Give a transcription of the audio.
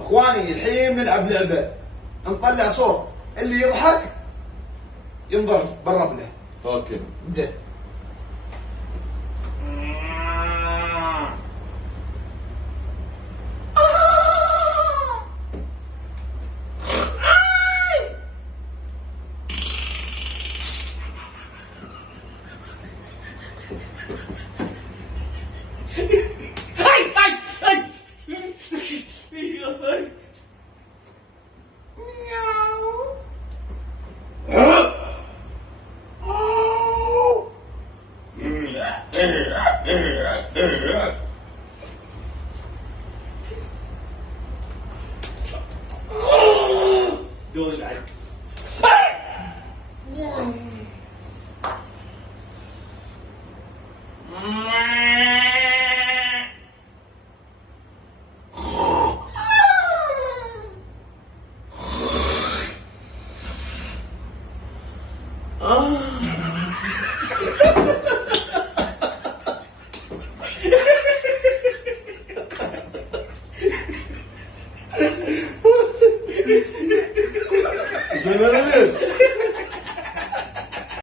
اخواني الحين نلعب لعبه، نطلع صوت اللي يضحك ينضرب برا له. اوكي. ابدا. دور العد. زين.